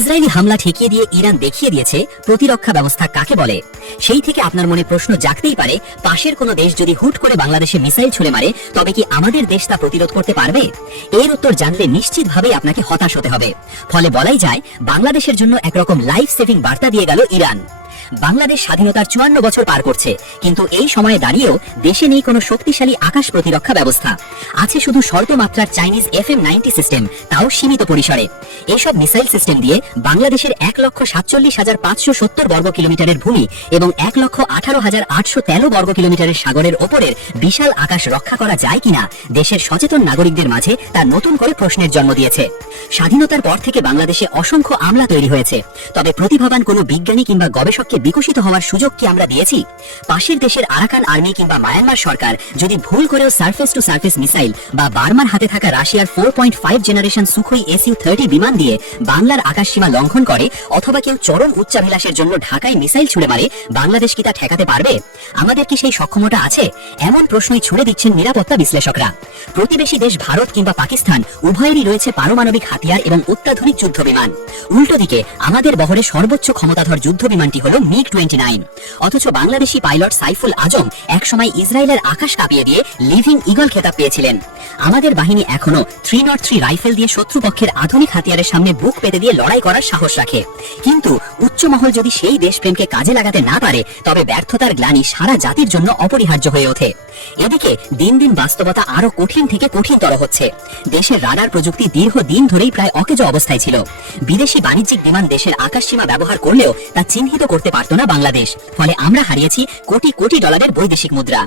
Israeli হামলা ঠেকিয়ে দিয়ে ইরান দেখিয়ে দিয়েছে প্রতিরক্ষা ব্যবস্থা কাকে বলে। সেই থেকে আপনার মনে প্রশ্ন জাগতেই পারে, পাশের কোনো দেশ যদি হুট করে বাংলাদেশে মিসাইল ছুড়ে মারে তবে কি আমাদের দেশ তা প্রতিরোধ করতে পারবে? এর উত্তর জানলে নিশ্চিতভাবেই আপনাকে হতাশ হতে হবে। ফলে বলাই যায় বাংলাদেশের জন্য একরকম লাইফ সেভিং বার্তা দিয়ে গেল ইরান। বাংলাদেশ স্বাধীনতার 54 বছর পার করছে, কিন্তু এই সময়ে দাঁড়িয়েও দেশে নেই কোনো শক্তিশালী আকাশ প্রতিরক্ষা ব্যবস্থা। আছে শুধু স্বল্প মাত্রার চাইনিজ FM-90 সিস্টেম, তাও সীমিত পরিসরে। এসব মিসাইল সিস্টেম দিয়ে বাংলাদেশের 1,47,570 বর্গ কিলোমিটারের ভূমি এবং 1,18,813 বর্গ কিলোমিটারের সাগরের ওপরের বিশাল আকাশ রক্ষা করা যায় কিনা দেশের সচেতন নাগরিকদের মাঝে তা নতুন করে প্রশ্নের জন্ম দিয়েছে। স্বাধীনতার পর থেকে বাংলাদেশে অসংখ্য আমলা তৈরি হয়েছে, তবে প্রতিভাবান কোনো বিজ্ঞানী কিংবা গবেষককে বিকশিত হওয়ার সুযোগ কি আমরা দিয়েছি? পাশের দেশের আরাকান আর্মি কিংবা মায়ানমার সরকার যদি ভুল করেও সারফেস টু সারফেস মিসাইল বা বার্মার হাতে থাকা রাশিয়ার 4.5 জেনারেশন সুখোই SU-30 বিমান দিয়ে বাংলার আকাশসীমা লঙ্ঘন করে, অথবা কেউ চরম উচ্চাভিলাষের জন্য ঢাকায় মিসাইল ছুড়ে মারে, বাংলাদেশ কি তা ঠেকাতে পারবে? আমাদের কি সেই সক্ষমতা আছে? এমন প্রশ্নই ছুড়ে দিচ্ছেন নিরাপত্তা বিশ্লেষকরা। প্রতিবেশী দেশ ভারত কিংবা পাকিস্তান উভয়েরই রয়েছে পারমাণবিক হাতিয়ার এবং অত্যাধুনিক যুদ্ধ বিমান। উল্টো দিকে আমাদের বহরে সর্বোচ্চ ক্ষমতাধর যুদ্ধ বিমানটি হল MiG-29। অথচ বাংলাদেশি পাইলট সাইফুল আজম একসময় ইসরায়েলের আকাশ কাঁপিয়ে দিয়ে লিভিং ইগল খেতাব পেয়েছিলেন। আমাদের বাহিনী এখনো 303 রাইফেল দিয়ে শত্রুপক্ষের আধুনিক হাতিয়ারের সামনে বুক পেতে দিয়ে লড়াই করার সাহস রাখে। কিন্তু উচ্চমহল যদি সেই দেশপ্রেমকে কাজে লাগাতে না পারে, তবে ব্যর্থতার গ্লানি সারা জাতির জন্য অপরিহার্য হয়ে ওঠে। এদিকে দিন দিন বাস্তবতা আরো কঠিন থেকে কঠিনতর হচ্ছে। দেশের রাডার প্রযুক্তি দীর্ঘদিন ধরেই প্রায় অকেজো অবস্থায় ছিল। বিদেশি বাণিজ্যিক বিমান দেশের আকাশসীমা ব্যবহার করলেও তা চিহ্নিত করতে পারত না বাংলাদেশ। ফলে আমরা হারিয়েছি কোটি কোটি ডলারের বৈদেশিক মুদ্রা।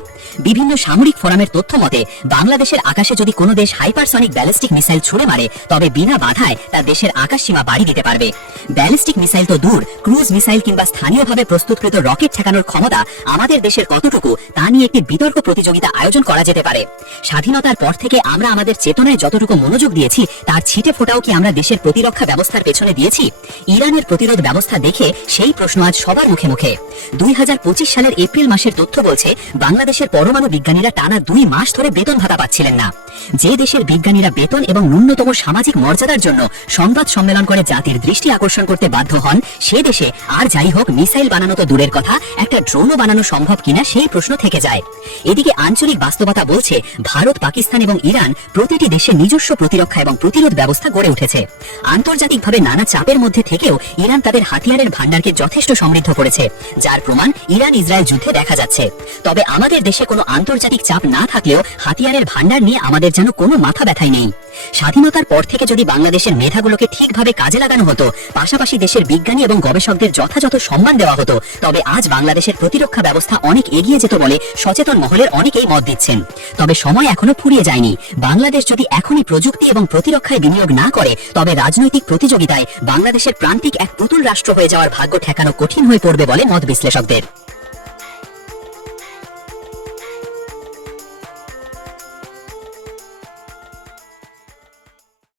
বিভিন্ন সামরিক ফোরামের তথ্য মতে বাংলাদেশের আকাশে যদি কোনো দেশ হাইপারসনিক ব্যালিস্টিক মিসাইল ছুড়ে মারে, তবে বিনা বাধায় তা দেশের আকাশসীমা বাড়ি দিতে পারবে। ব্যালিস্টিক মিসাইল তো দূর, ক্রুজ মিসাইল কিংবা স্থানীয়ভাবে প্রস্তুতকৃত রকেট ঠেকানোর ক্ষমতা আমাদের দেশের কতটুকু তা নিয়ে একটি বিতর্ক প্রতিযোগিতা আয়োজন করা যেতে পারে। স্বাধীনতার পর থেকে আমরা আমাদের চেতনায় যতটুকু মনোযোগ দিয়েছি, তার ছিটে ফোটাও কি আমরা দেশের প্রতিরক্ষা ব্যবস্থার পেছনে দিয়েছি? ইরানের প্রতিরোধ ব্যবস্থা দেখে সেই প্রশ্ন আজ সবার মুখে মুখে। 2025 সালের এপ্রিল মাসের তথ্য বলছে বাংলাদেশের পরমাণু বিজ্ঞানীরা টানা 2 মাস ধরে বেতন ভাতা পাচ্ছিলেন না। যে দেশের বিজ্ঞানীরা বেতন এবং ন্যূনতম সামাজিক মর্যাদার জন্য সংবাদ সম্মেলন করে জাতির দৃষ্টি আকর্ষণ করতে বাধ্য হন, সে দেশে আর যাই হোক মিসাইল বানানো তো দূরের কথা, একটা ড্রোনও বানানো সম্ভব কিনা সেই প্রশ্ন থেকে যায়। এদিকে আঞ্চলিক বাস্তবতা বলছে ভারত, পাকিস্তান এবং ইরান প্রতিটি দেশের নিজস্ব প্রতিরক্ষা এবং প্রতিরোধ ব্যবস্থা গড়ে উঠেছে। আন্তর্জাতিকভাবে নানা চাপের মধ্যে থেকেও ইরান তাদের হাতিয়ারের ভান্ডারকে যথেষ্ট সমৃদ্ধ করেছে, যার প্রমাণ ইরান ইসরায়েল যুদ্ধে দেখা যাচ্ছে। তবে আমাদের দেশে কোনো আন্তর্জাতিক চাপ না থাকলেও হাতিয়ারের ভান্ডার নিয়ে আমাদের যেন কোনো মাথা ব্যথাই নেই। স্বাধীনতার পর থেকে যদি বাংলাদেশের মেধাগুলোকে ঠিকভাবে কাজে লাগানো হতো, পাশাপাশি দেশের বিজ্ঞানী এবং গবেষকদের যথাযথ সম্মান দেওয়া হতো, তবে আজ বাংলাদেশের প্রতিরক্ষা ব্যবস্থা অনেক এগিয়ে যেত বলে সচেতন মহলের অনেকেই মত দিচ্ছেন। তবে সময় এখনো ফুরিয়ে যায়নি। বাংলাদেশ যদি এখনই প্রযুক্তি এবং প্রতিরক্ষায় বিনিয়োগ না করে, তবে রাজনৈতিক প্রতিযোগিতায় বাংলাদেশের প্রান্তিক এক পুতুল রাষ্ট্র হয়ে যাওয়ার ভাগ্য ঠেকানো কঠিন হয়ে পড়বে বলে মত বিশ্লেষকদের।